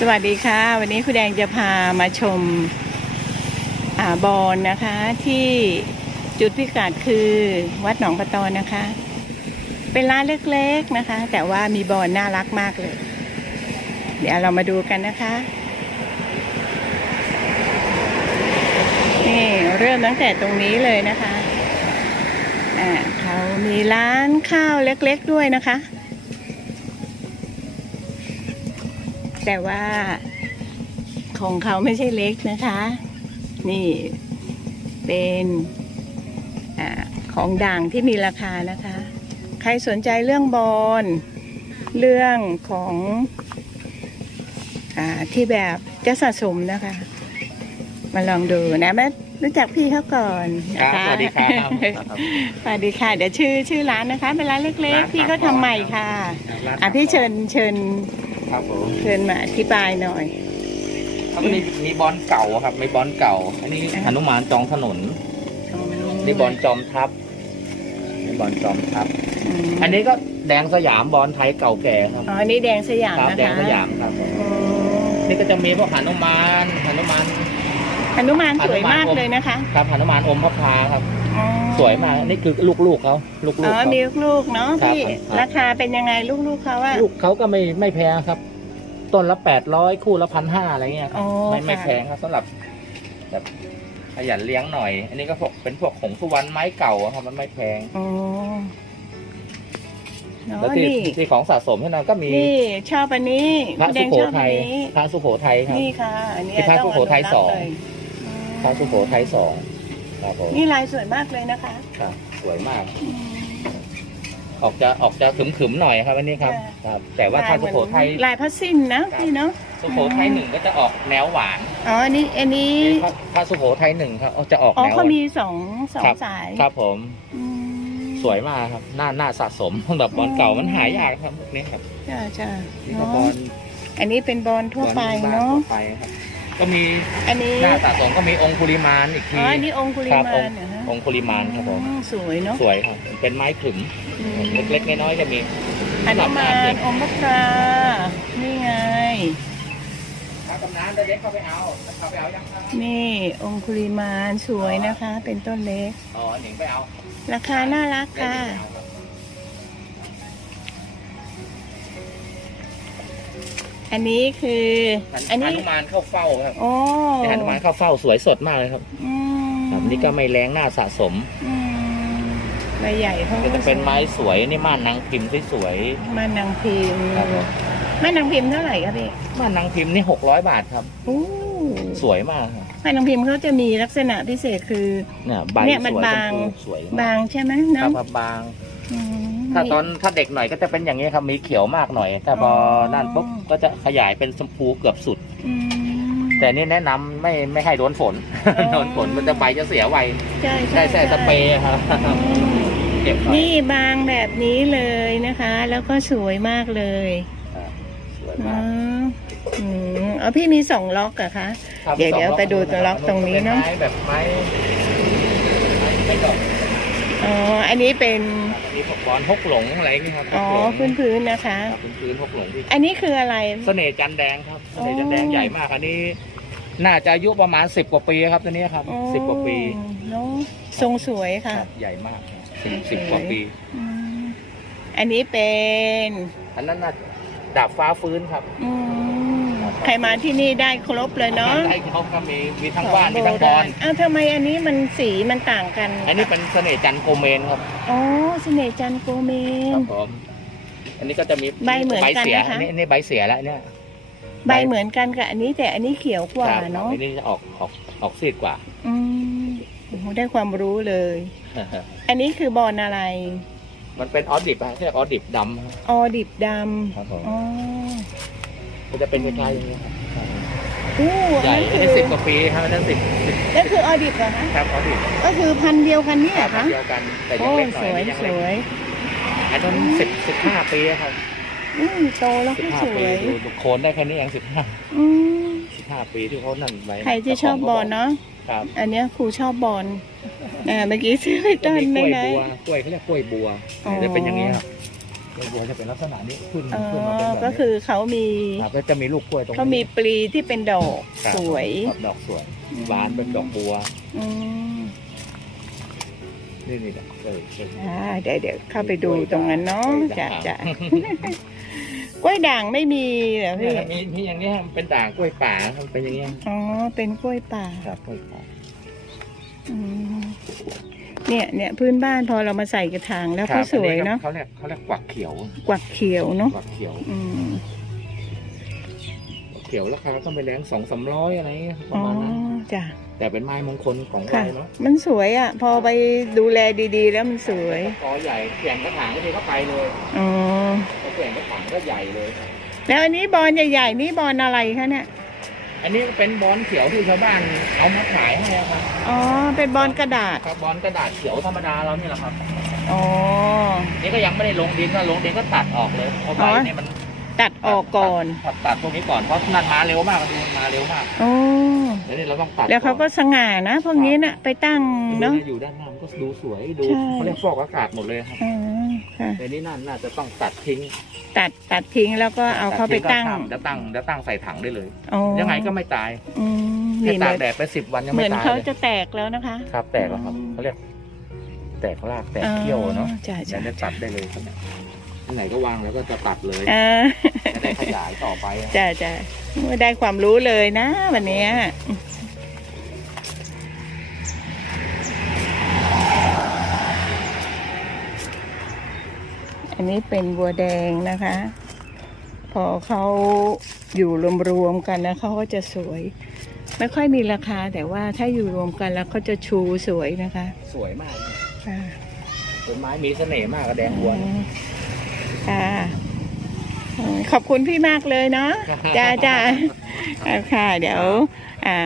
สวัสดีค่ะ วันนี้คุณแดงจะพามาชมอ่าบอนนะคะ ที่จุดพิกัดคือวัดหนองปะตอนนะคะ เป็นร้านเล็กๆนะคะ แต่ว่ามีบอนน่ารักมากเลย เดี๋ยวเรามาดูกันนะคะนี่เริ่มตั้งแต่ตรงนี้เลยนะคะอ่าเขามีร้านข้าวเล็กๆด้วยนะคะ แต่ว่าของเขาไม่ใช่เล็กนะคะ นี่เป็นอาของด่างที่มีราคานะคะ ใครสนใจเรื่องบอลเรื่องของอาที่แบบจะสะสมนะคะ มาลองดูนะแม่รู้จักพี่เขาก่อนนะครัคะบสวัสดีครับสวัสดีค่ะ เดี๋ยวชื่อชื่อร้านนะคะเป็นร้านเล็กร้านๆพี่เขาทำใหม่ค่ะร้านอะพี่เชิญเชิญ ครับผมเชิญมาอธิบายหน่อยครับมีมีบอลเก่าครับมีบอลเก่า อันนี้อ่าหนุมานจองถนนนี่บอลจอมทัพนี่บอลจอมทัพมอันนี้ก็แดงสยามบอลไทยเก่าแก่ครับอ๋ออันนี้แดงสยามครับนะคะแดงสยามครับผมอ๋อนี่ก็จะมีพวกหนุมานหนุมาน หนุมานหนุมานสวยมากอมเลยนะคะ ครับหนุมานอมพระพาครับอ๋อสวยมากนี่คือลูกๆเขาลูกๆอ๋อเขามีลูกๆเนาะครับพี่ครับราคาเป็นยังไงลูกๆเขาอะลูกเขาก็ไม่ไม่แพงครับ ต้นละแปดร้อยคู่ละพันห้าอะไรเงี้ยครัอ๋บอไม่ไม่ค่ะแพงครับสำหรับแบบขยันเลี้ยงหน่อย อันนี้ก็พวกเป็นพวกของสุวรรณไม้เก่าอะครับมันไม่แพงอ๋อเนาะแล้วที่นี่ที่ของสะสมที่นั่นก็มีนี่ชอบอันนี้พระคุณแดสุงโขชอบทัอันยนี้พระสุโขทัยครับนี่ค่ะอันนี้ที่พระต้องสุโขทัยนุรักษ์สองเลย พระสุโขทัยสองครับผมนี่ลายสวยมากเลยนะคะ ครับสวยมากอืมออกจะออกจะขึมๆหน่อยครับอันนี้ครับค่ะครับ แต่ว่าถ้าสุโขทัยลายพัสสิ้นนะพี่เนาะสุโขทัยหนึ่งก็จะออกแนวหวานอ๋ออันนี้อันนี้พระพระสุโขทัยหนึ่งครับจะออกอ๋อแนวหเขาวานมีสองสองครับสายครับผมอืมสวยมากครับน่าน่าสะสมแบบบอลเก่ามันหายากครับพวกนี้ครับใช่ใช่นี่ก็เนาะบอลอันนี้เป็นบอลทั่วไปบอลบ้เนาะทั่วไปครับ ก็มีอันนี้หน้าสะสมก็มีองคุลิมานอีกทีอ๋ออันนี้องคุลิครับมาอนงเหรอฮะองคุลิมานครับผมอืสวยเนาะสวยครับเป็นไม้ขึมอืมเล็กๆน้อยๆจะมีอันนี้มาอมบักรานี่ไง ถ้ากำนันเด็กเข้าไปเอาเข้าไปเอายังครับนี่องคุลิมานสวยนะคะ เป็นต้นเล็กอ๋อหนิงไปเอา ราคาน่ารักค่ะ อันนี้คือ อัอันนนี้นี้หนุมานเข้าเฝ้าครับโอ้นี่หนุมานเข้าเฝ้าสวยสดมากเลยครับอืมครับนี่ก็ไม่แรงหน้าสะสมอืมใบใหญ่เขาก็จะเป็นไม้สวยนี่ม่านนางพิมพ์สวยม่านนางพิมพ์ครับผมม่านนางพิมพ์เท่าไหร่ครับพี่ๆม่านนางพิมพ์นี่หกร้อยบาทครับโอ้สวยมากครับม่านนางพิมพ์เขาจะมีลักษณะพิเศษคือเนี่ยใบเนี่ยมันสวยบางชมพูสวยมากบางใช่ไหมครัเนาะบครับบางอืม ถ้าตอนถ้าเด็กหน่อยก็จะเป็นอย่างนี้ครับมีเขียวมากหน่อย แต่พอออนั่นปุ๊บก็จะขยายเป็นชมพูเกือบสุด อืมแต่นี่แนะนำไม่ไม่ให้โดนฝนอ๋อโดนฝนมันจะใบจะเสียไวใช่ได้แค่สเปรย์ครับอืมเก็บหน่อยนี่บางแบบนี้เลยนะคะ แล้วก็สวยมากเลยครับสวยอืมากมอืมเอาพี่มีสองล็อกอะคะ ครับเดี๋ยวสองเดี๋ยวล็อกไปดูตัวล็อกตรงนี้เนอะป็ไม้แบบไม้ไม้ไม่ดอก อ๋อ อันนี้เป็น อันนี้พวกบอลฮกหลงอะไรอย่างเงี้ยครับอ๋อฮกหลงพื้นพื้นๆนะคะครับพื้นๆฮกหลงที่อันนี้คืออะไร เสน่ห์จันทร์แดงครับเสอ๋อน่ห์จันทร์แดงใหญ่มากอันนี้ น่าจะอายุประมาณสิบกว่าปีครับตัวนี้ครับอ๋อสิบกว่าปีเนอะทรงสวยค่ะ ครับใหญ่มากสิบสิบกว่าปี อืมอันนี้เป็น อันนั้นน่ะดาบฟ้าฟื้นครับ อืม ใครมาที่นี่ได้ครบเลยเนาะได้เขาก็มีมีทั้งบ้านมีทั้งบอลอ้าวทำไมอันนี้มันสีมันต่างกัน อันนี้เป็นเสน่ห์จันทร์โกเมนครับอ๋อเสน่ห์จันทร์โกเมคนรับผมอันนี้ก็จะมีใบเหมือนกันใบเสียนะคะอันนี้อันนี้ใบเสียแล้วเนี่ยใบเหมือนกันกับอันนี้แต่อันนี้เขียวกว่าครับเนาะอันนี้จะออกออกออกซีดกว่า อืมโอ้โหได้ความรู้เลย อันนี้คือบอลอะไร มันเป็นออดิบอะเรียกออดิบดำครับออดิบดครับผมำอ๋อ มันจะเป็นคล้ายๆอย่างนี้ครับอู้ใหญ่นั่นอันคืนี้อสิบกว่าปีครับอันนั้นสิบสิบนั่นคือออดิบเหรอคะครับออดิบก็คือพันธุ์เดียวกันนี่เหรอคะเดียวกันแต่ยัโอ้งเล็กหน่สอยวยอันนี้ยังสเล็กวยอันนั้นสิบสิบห้าปีครับอืมโตแล้วสิบก็ห้าสวปียดูดูโคนได้แค่นี้เองสิบห้าอืมสิบห้าปีที่เขานั่นไว้ใครที่ชอบบอลเนาะครับอันเนี้ยครูชอบบอลอ่าเมื่อกี้ซื้อไปต้นมีกได้ล้วยไหม บัวกล้วยเขาเรียกกล้วยบัวอ๋อ จะเป็นอย่างนี้ครับ กล้วยบัวจะเป็นลักษณะนี้ขึ้นอ๋อขึ้นมาเป็นแบบนี้ก็คือเขามีครับแล้วจะมีลูกกล้วยตรงนี้เขามีปลีที่เป็นดอกครับสวยครับดอกสวยบานเป็นดอกบัว อืมนี่นี่เออเออ อ่าเดี๋ยวเดี๋ยวเข้าไปดูตรงนั้นเนาะกล้วยด่างจ้ะจ้ะกล้วยด่างไม่มีเหรอเนี่พี่ยมีมีอย่างเนี้ยมันเป็นด่างกล้วยป่ามันเป็นอย่างเงี้ยอ๋อเป็นกล้วยป่า ครับกล้วยป่าอืม เนี่ยเนี่ยพื้นบ้านพอเรามาใส่กระถางแล้วครัก็บสวยเนาะเขาเรียกเขาเรียกกวักเขียวกวักเขียวเนาะกวักเขียวอืมกวักเขียวราคาต้องไปแรงสองสามร้อยอะไรเงี้ยปอ๋ระอมาณนั้นจ้ะแต่เป็นไม้มงคลของค่ะเราเนาะมันสวยอะ พอไปดูแลดีๆ แล้วมันสวยกอใหญ่เปลี่ยนกระถางก็ทีก็ไปเลยอ๋อพอเปลี่ยนกระถางก็ใหญ่เลยแล้วอันนี้บอลใหญ่ๆนี่บอลอะไรคะเนี่ย อันนี้ก็เป็นบอลเขียวที่ชาวบ้านเอามาขายให้อะครับอ๋อ เป็นบอลกระดาษ ครับบอลกระดาษเขียวธรรมดาเรานี่แหละครับอ๋อ นี่ก็ยังไม่ได้ลงดินถ้าลงดินก็ตัดออกเลยเพราะใบอ๋อเนี่ยมันตัดออกก่อน ตัดตัดพวกนี้ก่อนเพราะนั่นมาเร็วมากดูมันมาเร็วมากอ๋อแล้วนี่เราต้องตัดแล้วเขาก็อนสง่านะ พวกนี้น่ะ ไปตั้งเนาะเนาะ อยู่ด้านหน้ามันก็ดูสวยดูใช่ เขาเรียกฟอกอากาศหมดเลยครับอ๋อ ค่ะในนี้น่าน่าจะต้องตัดทิ้งตัดตัดทิ้งแล้วก็เอาเขาไปตั้งจะตั้งจะตั้งใส่ถังได้เลย อ๋อยังไงก็ไม่ตายอืมแค่นี่เหตามืกอนแดดไปสิบวันยังเหมืไม่อนตายเขาเลยจะแตกแล้วนะคะครับแตกแล้วครับอ๋อเขาเรียก แตกรากแตกเขี้ยวเนาะอ๋อจ้ะเดี๋ยจ้ะวจะตัดได้เลยครับเนี่ยอันไหนก็วางแล้วก็จะตัดเลยเออจะได้ขยายต่อไปอะจ้ะจ้ะได้ความรู้เลยนะวันเนี้ย นนี้เป็นบัวแดงนะคะ พอเขาอยู่รวมๆกันแล้วเขาก็จะสวย ไม่ค่อยมีราคาแต่ว่าถ้าอยู่รวมกันแล้วเขาจะชูสวยนะคะสวยมากเลยค่ะต้นไม้มีเสน่ห์มากกระแดงบัวเนี่ย ค่ะอืมขอบคุณพี่มากเลยเนาะจ้าจ้าเอาค่ะ เดี๋ยว อ่า